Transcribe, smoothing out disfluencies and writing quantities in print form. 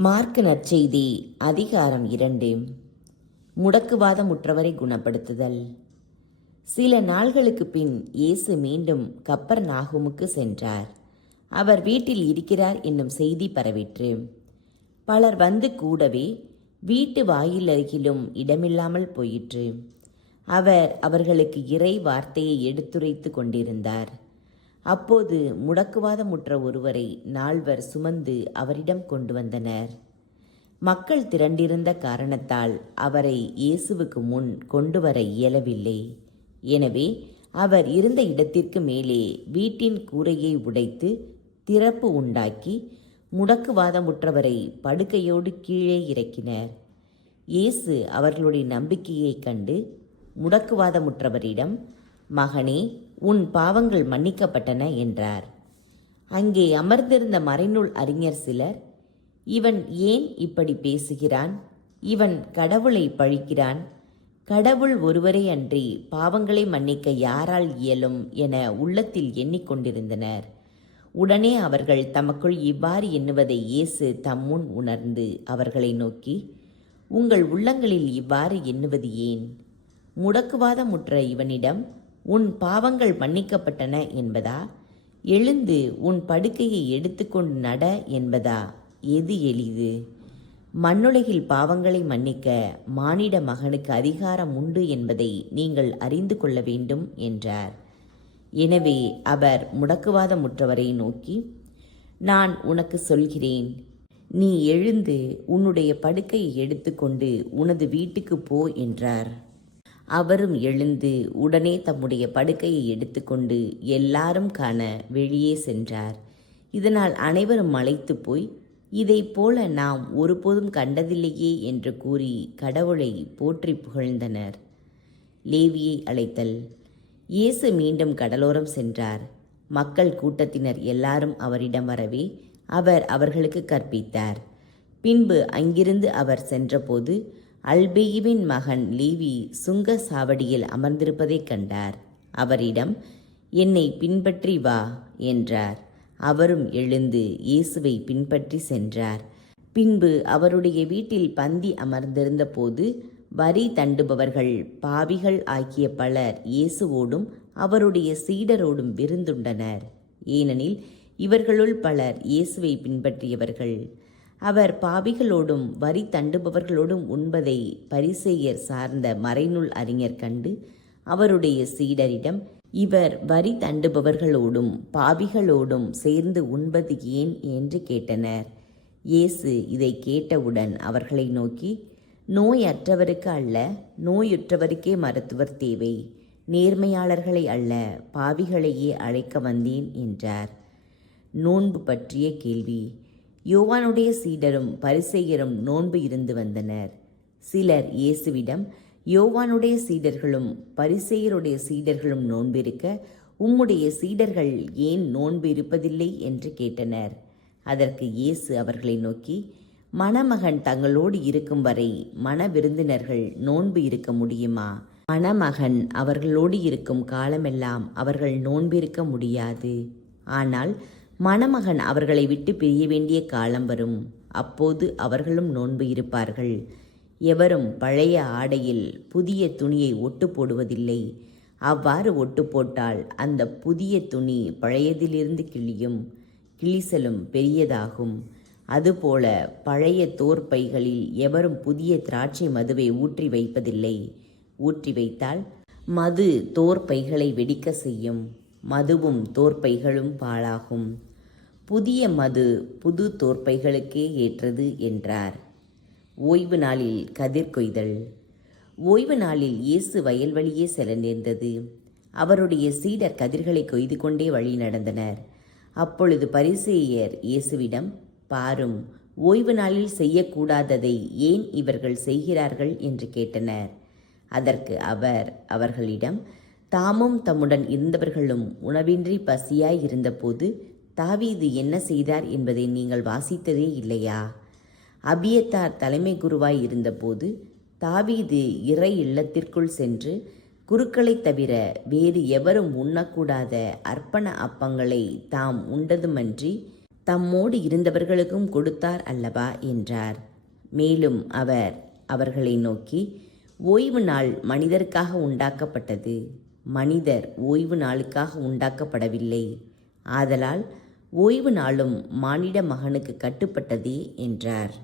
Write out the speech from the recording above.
Mark நற்செய்தி அதிகாரம் 2. முடக்குவாதமுற்றவரை குணப்படுத்துதல். சில நாள்களுக்கு பின் இயேசு மீண்டும் கப்பர்நாகுமுக்கு சென்றார். அவர் வீட்டில் இருக்கிறார் என்னும் செய்தி பரவிற்று. பலர் வந்து கூடவே வீட்டு வாயிலருகிலும் இடமில்லாமல் போயிற்று. அவர் அவர்களுக்கு இறை வார்த்தையை எடுத்துரைத்து கொண்டிருந்தார். அப்போது முடக்குவாதமுற்ற ஒருவரை நால்வர் சுமந்து அவரிடம் கொண்டு வந்தனர். மக்கள் திரண்டிருந்த காரணத்தால் அவரை இயேசுவுக்கு முன் கொண்டு வர இயலவில்லை. எனவே அவர் இருந்த இடத்திற்கு மேலே வீட்டின் கூரையை உடைத்து திறப்பு உண்டாக்கி முடக்குவாதமுற்றவரை படுக்கையோடு கீழே இறக்கினர். இயேசு அவர்களுடைய நம்பிக்கையைக் கண்டு முடக்குவாதமுற்றவரிடம், "மகனே, உன் பாவங்கள் மன்னிக்கப்பட்டன" என்றார். அங்கே அமர்ந்திருந்த மறைநூல் அறிஞர் சிலர், "இவன் ஏன் இப்படி பேசுகிறான்? இவன் கடவுளை பழிக்கிறான். கடவுள் ஒருவரே அன்றி பாவங்களை மன்னிக்க யாரால் இயலும்?" என உள்ளத்தில் எண்ணிக்கொண்டிருந்தனர். உடனே அவர்கள் தமக்குள் இவ்வாறு எண்ணுவதை இயேசு தம்முன் உணர்ந்து அவர்களை நோக்கி, "உங்கள் உள்ளங்களில் இவ்வாறு எண்ணுவது ஏன்? முடக்குவாதமுற்ற இவனிடம் உன் பாவங்கள் மன்னிக்கப்பட்டன என்பதா, எழுந்து உன் படுக்கையை எடுத்துக்கொண்டு நட என்பதா? எது எளிது? மண்ணுலகில் பாவங்களை மன்னிக்க மானிட மகனுக்கு அதிகாரம் உண்டு என்பதை நீங்கள் அறிந்து கொள்ள வேண்டும்" என்றார். எனவே அவர் முடக்குவாதமுற்றவரை நோக்கி, "நான் உனக்கு சொல்கிறேன், நீ எழுந்து உன்னுடைய படுக்கையை எடுத்துக்கொண்டு உனது வீட்டுக்கு போ" என்றார். அவரும் எழுந்து உடனே தம்முடைய படுக்கையை எடுத்துக்கொண்டு எல்லாரும் காண வெளியே சென்றார். இதனால் அனைவரும் மலைத்து போய், "இதைப் போல நாம் ஒருபோதும் கண்டதில்லையே" என்று கூறி கடவுளை போற்றி புகழ்ந்தனர். லேவியை அழைத்தல். இயேசு மீண்டும் கடலோரம் சென்றார். மக்கள் கூட்டத்தினர் எல்லாரும் அவரிடம் வரவே அவர் அவர்களுக்கு கற்பித்தார். பின்பு அங்கிருந்து அவர் சென்றபோது அல்பேயுவின் மகன் லேவி சுங்க சாவடியில் அமர்ந்திருப்பதைக் கண்டார். அவரிடம், "என்னை பின்பற்றி வா" என்றார். அவரும் எழுந்து இயேசுவை பின்பற்றி சென்றார். பின்பு அவருடைய வீட்டில் பந்தி அமர்ந்திருந்த போது வரி தண்டுபவர்கள் பாவிகள் ஆகிய பலர் இயேசுவோடும் அவருடைய சீடரோடும் விருந்துண்டனர். ஏனெனில் இவர்களுள் பலர் இயேசுவை பின்பற்றியவர்கள். அவர் பாவிகளோடும் வரி தண்டுபவர்களோடும் உண்பதை பரிசேயர் சார்ந்த மறைநூல் அறிஞர் கண்டு அவருடைய சீடரிடம், "இவர் வரி தண்டுபவர்களோடும் பாவிகளோடும் சேர்ந்து உண்பது ஏன்?" என்று கேட்டனர். இயேசு இதை கேட்டவுடன் அவர்களை நோக்கி, "நோயற்றவருக்கு அல்ல, நோயுற்றவருக்கே மருத்துவர் தேவை. நேர்மையாளர்களை அல்ல, பாவிகளையே அழைக்க வந்தேன்" என்றார். நோன்பு பற்றிய கேள்வி. யோவானுடைய சீடரும் பரிசேயரும் நோன்பு இருந்து வந்தனர். சிலர் இயேசுவிடம், "யோவானுடைய சீடர்களும் பரிசேயருடைய சீடர்களும் நோன்பிருக்க உம்முடைய சீடர்கள் ஏன் நோன்பு இருப்பதில்லை?" என்று கேட்டனர். அதற்கு இயேசு அவர்களை நோக்கி, "மணமகன் தங்களோடு இருக்கும் வரை மண விருந்தினர்கள் நோன்பு இருக்க முடியுமா? மணமகன் அவர்களோடு இருக்கும் காலமெல்லாம் அவர்கள் நோன்பிருக்க முடியாது. ஆனால் மணமகன் அவர்களை விட்டு பிரிய வேண்டிய காலம் வரும். அப்போது அவர்களும் நோன்பு இருப்பார்கள். எவரும் பழைய ஆடையில் புதிய துணியை ஒட்டு போடுவதில்லை. அவ்வாறு ஒட்டு போட்டால் அந்த புதிய துணி பழையதிலிருந்து கிழியும், கிழிசலும் பெரியதாகும். அதுபோல பழைய தோற்பைகளில் எவரும் புதிய திராட்சை மதுவை ஊற்றி வைப்பதில்லை. ஊற்றி வைத்தால் மது தோற்பைகளை வெடிக்க செய்யும். மதுவும் தோற்பைகளும் பாழாகும். புதிய மது புது தோற்பைகளுக்கே ஏற்றது" என்றார். ஓய்வு நாளில் கதிர் கொய்தல். ஓய்வு நாளில் இயேசு வயல்வழியே செல்ல நேர்ந்தது. அவருடைய சீடர் கதிர்களை கொய்து கொண்டே வழி நடந்தனர். அப்பொழுது பரிசேயர் இயேசுவிடம், "பாரும், ஓய்வு நாளில் செய்யக்கூடாததை ஏன் இவர்கள் செய்கிறார்கள்?" என்று கேட்டனர். அதற்கு அவர் அவர்களிடம், "தாமும் தம்முடன் இருந்தவர்களும் உணவின்றி பசியாய் இருந்தபோது தாவீது என்ன செய்தார் என்பதை நீங்கள் வாசித்ததே இல்லையா? அபியத்தார் தலைமை குருவாய் இருந்தபோது தாவீது இறை இல்லத்திற்குள் சென்று குருக்களைத் தவிர வேறு எவரும் உண்ணக்கூடாத அர்ப்பண அப்பங்களை தாம் உண்டதுமன்றி தம்மோடு இருந்தவர்களுக்கும் கொடுத்தார் அல்லவா என்றார். மேலும் அவர் அவர்களை நோக்கி, ஓய்வு நாள் மனிதருக்காக உண்டாக்கப்பட்டது, மனிதர் ஓய்வு நாளுக்காக உண்டாக்கப்படவில்லை. ஆதலால் ஓய்வு நாளும் மானிட மகனுக்கு கட்டுப்பட்டதே என்றார்.